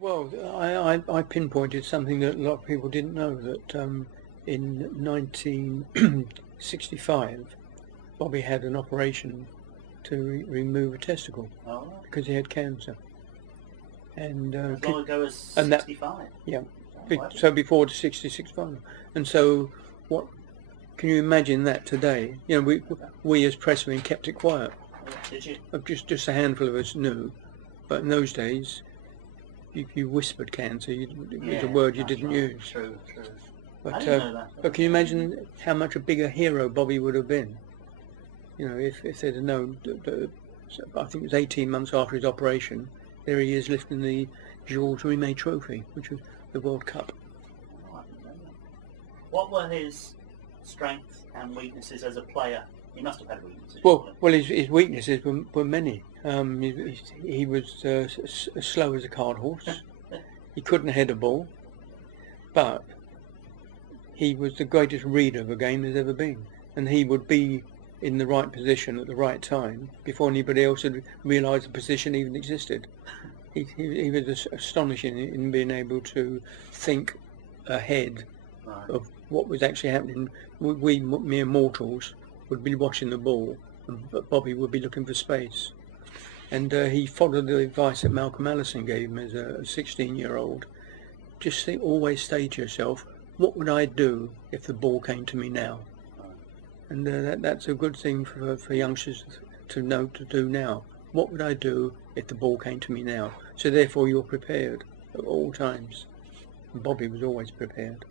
Well, I pinpointed something that a lot of people didn't know, that in 1965, Bobby had an operation to remove a testicle Oh, because he had cancer. And as long ago as and that 65. yeah, Oh, wow. so before the 66 final. And so, what can you imagine that today? You know, we as pressmen kept it quiet. Did you? Just a handful of us knew, but in those days, if you whispered cancer, it was a word you didn't use. True. But, I didn't know that. but can you imagine how much a bigger hero Bobby would have been? You know, if they'd have known. I think it was 18 months after his operation. There he is lifting the Jules Rimet Trophy, which was the World Cup. Oh, I didn't know that. What were his strengths and weaknesses as a player? He must have had weaknesses. Well, his weaknesses were many. He was as slow as a cart horse. He couldn't head a ball, but he was the greatest reader of a game there's ever been, and he would be in the right position at the right time before anybody else had realised the position even existed. He was astonishing in being able to think ahead of what was actually happening. We mere mortals would be watching the ball, but Bobby would be looking for space. And he followed the advice that Malcolm Allison gave him as a 16-year-old. Just always say to yourself, what would I do if the ball came to me now? And that's a good thing for youngsters to know to do now. What would I do if the ball came to me now? So therefore you're prepared at all times. And Bobby was always prepared.